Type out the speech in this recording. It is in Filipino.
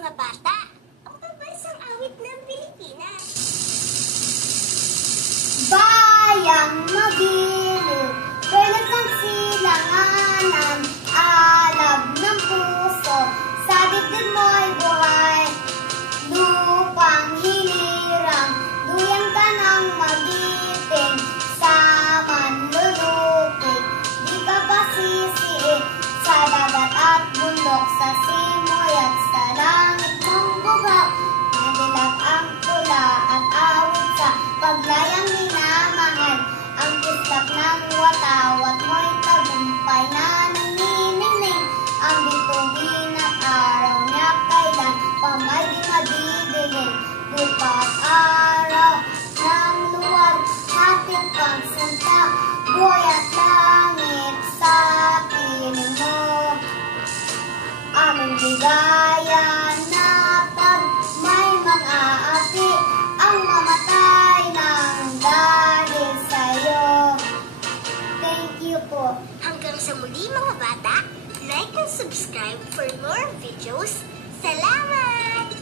mga bata, ang pambansang awit ng Pilipinas. Bayang magiliw, pwede kang silanganan, alab ng puso, sa dibdib mo'y buhay. Lupang hinirang, duyan ka ng magiting, sa manlulupig, di ka pasisiin, sa dagat at bundok, sa simoy at sa langit mong bugak. Madilag ang tula at awit sa paglayang minamahal, ang kislap ng watawat mo'y tagumpay na naniningning, ang bituin at araw niya kailan pa may di madidilim. Lupa at araw ng luwag, hatid pang sinta, buhay at langit sa piling mo. Aming bigaya na pag may mang-aapi, ang mamatay ng dahil sa'yo. Thank you po. Hanggang sa muli mga bata, like and subscribe for more videos. Salamat!